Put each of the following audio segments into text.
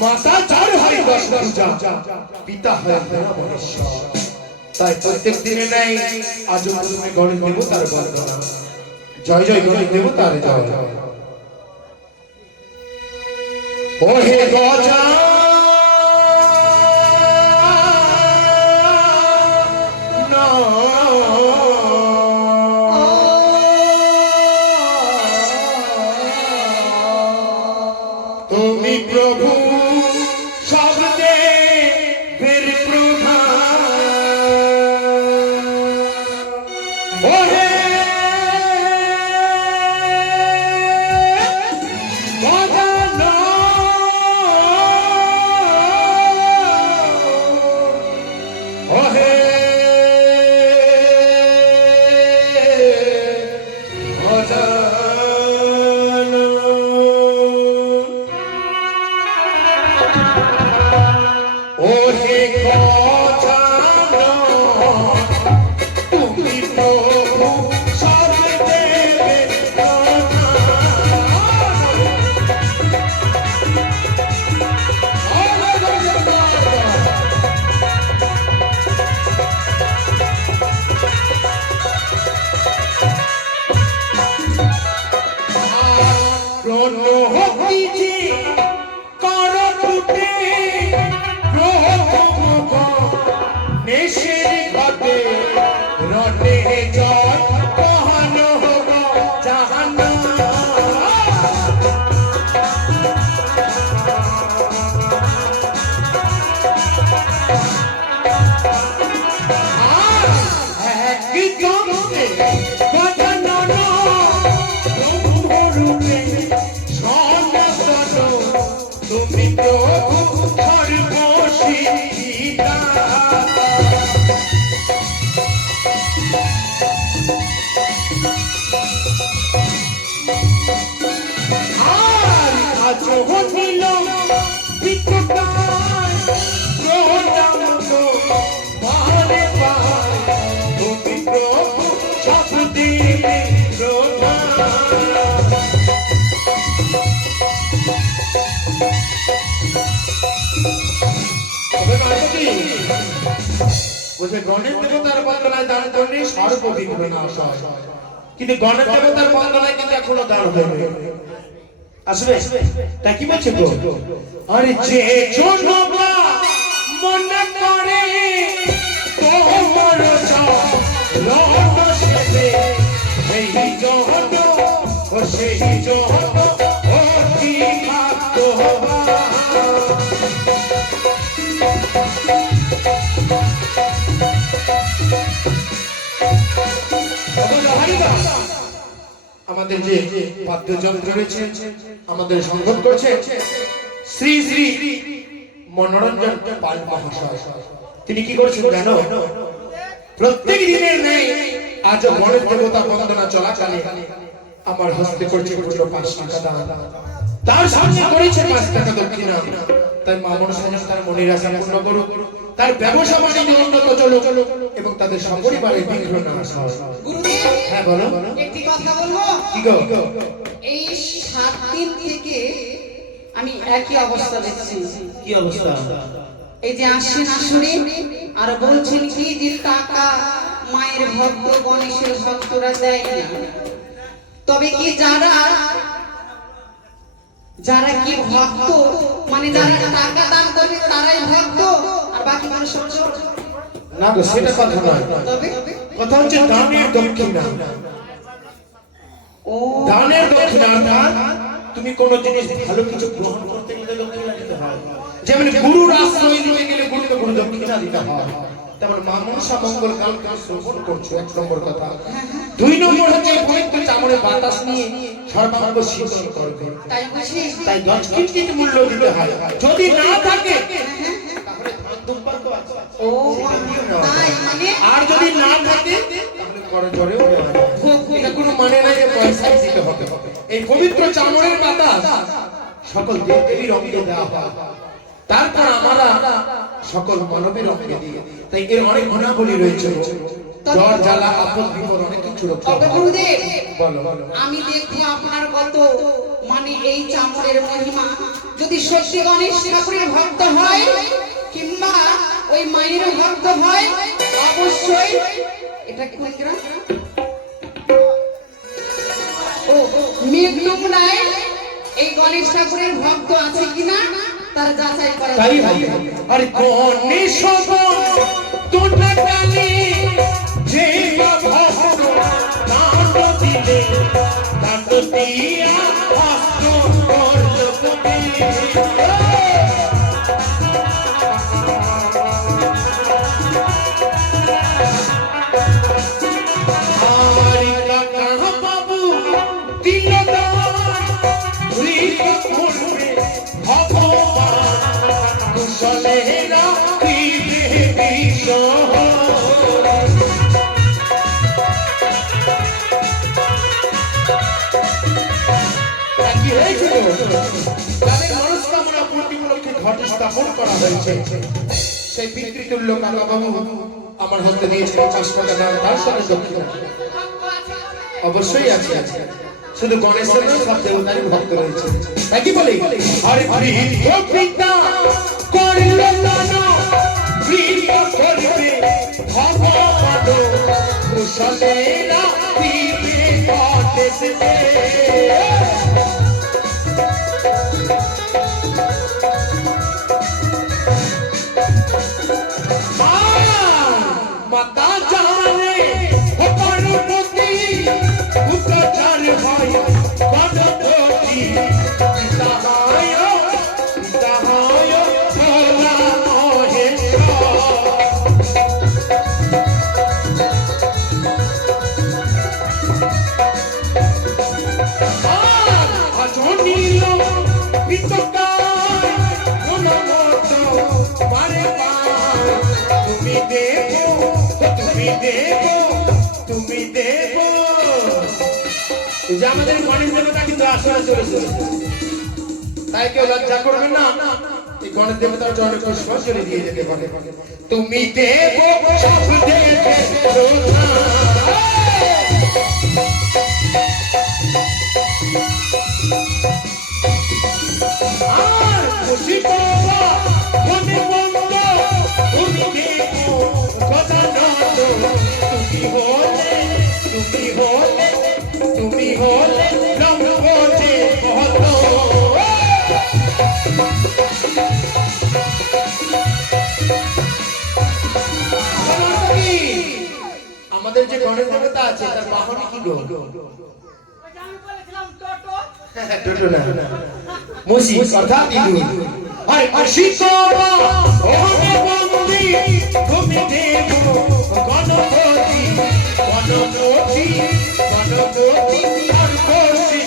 মাতা যার হয় দশ পূজা, পিতা হয় মহেশ্বর। তাই প্রত্যেক দিনে নাই আজ তুমি গণেশ দেবতার বন্দনা। জয় জয় গণেশ দেবতার জয়। ওহে গজা তুমি প্রভু শব্দে বীর প্রধান। ওহে গণেশ দেবতার বন্দনায় দান করলে সর্ববিঘ্ন নাশ হয়, কিন্তু গণেশ দেবতার বন্দনায় কিন্তু এখনো দান হয়নি। আসবে তা কি বলছে গো? আরে যে জনবা মনে করে তোমার রহম সেবে সেই জহন ও সেই জহন অতি ভাগ্যবান। আমাদের যে বাদ্যযন্ত্র রয়েছে আমাদের সংগত করছে শ্রী শ্রী মনোরঞ্জন পাল মহাশয়। তিনি কি করছেন জানো? প্রত্যেক দিনের নেই আজ গণেশ দেবতা বন্দনা চলাকালে আমার হস্তে করছে 5 টাকা দান, তার সামনে করেছে 5 টাকা দক্ষিণা। তাই মা মনসা তার মনের আশা পূর্ণ করুক, তার ব্যবসা বাণিজ্য উন্নত চলুক এবং তাদের সপরিবারে বিঘ্ন না আসে। হ্যাঁ বলো। একটি কথা বলবো। কি গো? এই 7 দিন থেকে আমি একই অবস্থা দেখছি। কি অবস্থা? এই যে আসেন আসরে আর বলছেন কি যে টাকা মায়ের ভক্ত গণেশের ভক্তরা দেয় না, তবে কি যারা কি ভক্ত মানে যারা টাকা দান করবে তারাই ভক্ত আর বাকি মানুষ না গো, সেটা কথা নয়। তবে কথা হচ্ছে দানের দক্ষিণা। ও দানের দক্ষিণা অর্থাৎ তুমি কোন জিনিস ভালো কিছু গ্রহণ করতে গেলে দক্ষিণা দিতে হয়। যেমন গুরুর আশ্রয় নিতে গেলে গুরুকে কোনো দক্ষিণা দিতে হয়, তেমন মা মনসা মঙ্গল কালকে শ্রবণ করছো, 1 নম্বর কথা। 2 নম্বর হচ্ছে পবিত্র চামড়ের বাতাস নিয়ে সর্বাঙ্গ শীতল করবে, তাই 10 কিঞ্চিত মূল্য দিতে হয়। যদি না থাকে তাহলে ধান দুব্বার তো আছে, ও তাই মানে আর যদি না থাকে তাহলে করজোরেও নেওয়া যায়। এটা কোনো মানে নাই যে পয়সা দিতে হবে। এই পবিত্র চামড়ের বাতাস সকল দেবদেবীর অঙ্গে দেওয়া হয়, তারপর আমরা সকল মানবের অঙ্গে দিই। তাই এর অনেক গুণাবলী রয়েছে। জ্বর জ্বালা আপদ বিপদ অনেক কিছু রক্ষা তবে গুরুদেব বলো আমি দেখবো আপনার কত মানে এই চামড়ের মহিমা যদি সত্যি গণেশ ঠাকুরের ভক্ত হয় কিংবা ওই মায়ের ভক্ত হয় অবশ্যই এটা কি কোন গ্রাম ও মেঘডুমরায় এই গণেশ ঠাকুরের ভক্ত আছে কিনা তার যাচাই করা তাই ভাই আরে গণেশ তোটা কালি যে ভক্ত নাম দিলে নাম দিয়া অস্ত্র করতে তাদের মনস্কামনা পূর্তি উপলক্ষে ঘট স্থাপন করা হয়েছে সেই পিতৃতুল্য কাকা বাবু আমার হাতে দিয়েছে 50 টাকা দাম তার সাথে দক্ষিণা অবশ্যই আছে শুধু গণেশের নয় সব দেবতারই ভক্ত রয়েছে তাই কি বলি আরে পিতা করিল দান প্রিয় করিবে ভগবান কুশলেরা দিবে কটেতে মাতা জানে ও পার্বতী উত্তর হয় পার্বতী পিতা হয় ভোলা মহেশ্বর আজনীল পিতকার গুণমত মারে তুমি দেখো তুমি দেখো যে আমাদের গণেশ দেবতা কিন্তু আসরে চলেছে তাই কেউ লজ্জা করবে না এই গণেশ দেবতার জন্য পুষ্প চলে দিয়ে যেতে পারে তুমি দেখো সব দেখে আর খুশি বাবা মনে বন্ধ তুমি দেখো কথা নন্দ তুমি হলে রঙ্গবতী মহত্ব আমাদের যে গণেশ দেবতা আছে তার বাহনে কি গো টোটো না মুসি অর্থাৎ ইঁদুর আরে অশিকবা ওহনে বন্দি তুমি দেবো গণপতি আর বসি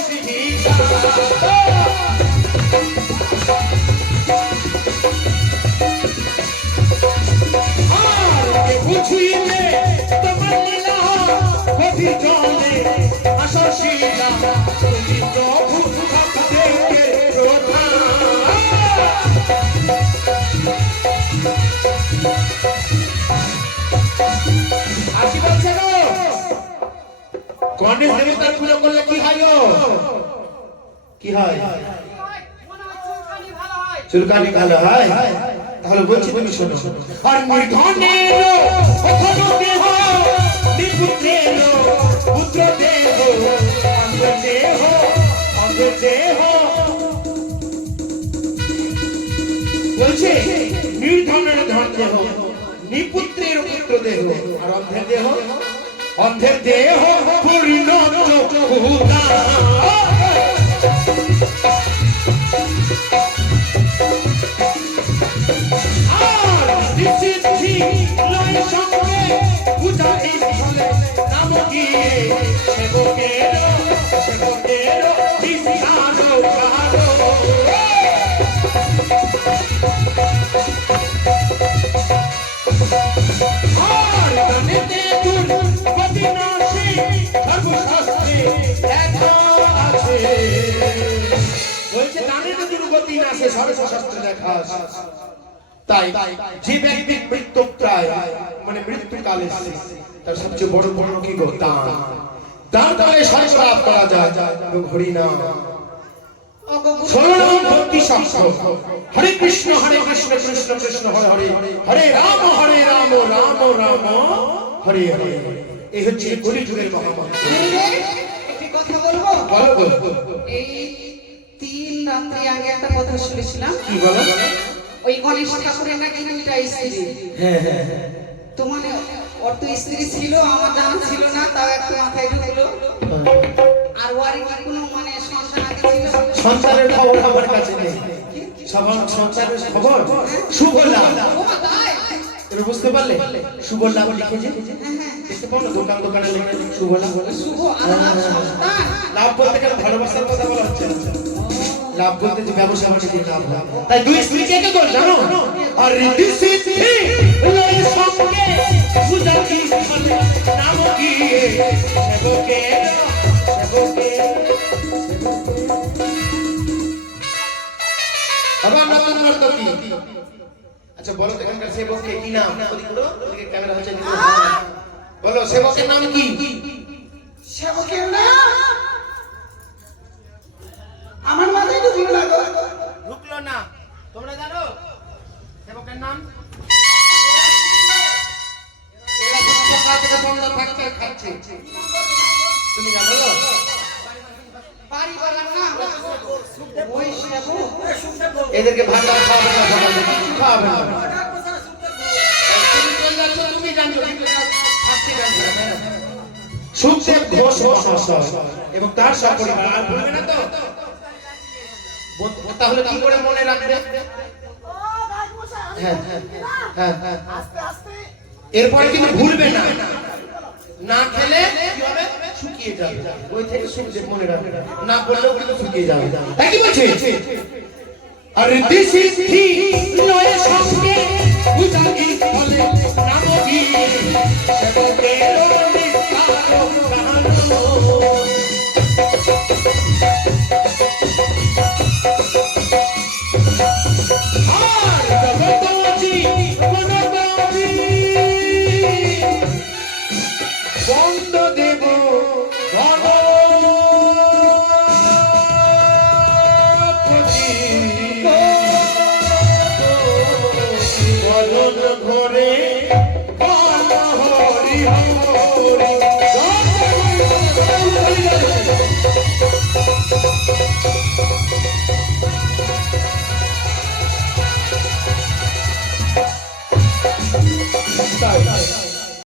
আর বুঝিলে তোমার লীলা কবি জলে আসশীলা তুমি প্রভু ভক্তকে রোধা আসি বলছে গো গণেশ দেবতার পুজো করলে কি হয় গো কি হয় চুলকানি ভালো হয় তাহলে বলছি তুমি শোনো আর নির্ধনের ওখানে দেহ নিপুত্রের পুত্র দেহ অঙ্গ দেহ বলছে নির্ধনের ধন দেহ নিপুত্রের পুত্র দেহ আর অন্ধের দেহ পূর্ণ চক্ষুতা আর নিশ্চিতি লয় সঙ্গে পূজা এই ফলে নাম গিয়ে সেবকের দিশানো কারো আর গানেতে দুর পদিনাশী সর্বশাস্ত্রে এক আছে বলছে গানেতে দুর্গতি না সে সর্বশাস্ত্রে লেখা আছে তাই যে ব্যক্তি মৃত্যু প্রায় মানে মৃত্যুকালে তার সবচেয়ে বড় বড় কি গো দান। দান করে স্বর্গ লাভ করা যায়। হরি নাম শরণম ভক্তি সাক্ষ্য। হরে কৃষ্ণ কৃষ্ণ কৃষ্ণ হরে হরে, হরে রাম রাম রাম হরে হরে। এই হচ্ছে কলিযুগের মহামন্ত্র। একটি কথা বলবো? বলো। এই 3 রাত্রি আগে একটা কথা শুনেছিলাম। কি বলো? ওই গণেশ ঠাকুরের নাকি 2টা স্ত্রী। হ্যাঁ। তো মানে ওর তো স্ত্রী ছিল, আমার জানা ছিল না, তাও একটু মাথায় ঢুকলো। আর ওর কি কোনো মানে সংসার আদি ছিল? সন্তানের খবর আমার কাছে নেই। সন্তানের খবর শুভ লাভ। তুমি বুঝতে পারলে? শুভ লাভ লিখেছে, দেখতে পাও না দোকানে লেখা শুভ লাভ বলে। শুভ আল্লাহ সন্তান। লাভ বলতে গেলে ভালোবাসার কথা বলা হচ্ছে না। লাভ বলতে যে ব্যবসা বাণিজ্য লাভ। তাই দুই স্ত্রী কে কে করে জানো? আর ঋদ্ধি সিদ্ধি লয় সঙ্গে পূজা কি বলে নাম কি সেবকে আবার নতুন নর্তকী। আচ্ছা বলো তো এখানকার সেবকের কি নাম? ওদিকে ক্যামেরা হচ্ছে, বলো সেবকের নাম কি? সেবকের নাম আমার মাথায় ঢুকলো না গো। ঢুকলো না? তোমরা জানো সেবকের নাম? এরা তো সকাল থেকে সন্ধ্যা থাকতে খাচ্ছে। তুমি জানো? বাড়ি বলার নাম ওই সেবক। এদেরকে ভান্ডার খাওয়াবে না, সকাল থেকে কিছু খাওয়াবে না। তুমি চলে যাচ্ছ, তুমি জানছো কিন্তু থাকতে জানছো না। সুখদেব ঘোষ মহাশয় এবং তার সপরিবার। আর ভুলবে না তো? তাহলে কি করে মনে রাখবে? হ্যাঁ। এরপরে কিন্তু ভুলবে না। না খেলে কি হবে? শুকিয়ে যাবে। ওই থেকে সুখদেব মনে রাখবে, না বললেও কিন্তু শুকিয়ে যাবে। তাই কি বলছে? আর দিস ইজ থি নয় সঙ্গে পূজা কি বলে নাম কি সেবকের বিস্তার কাহানো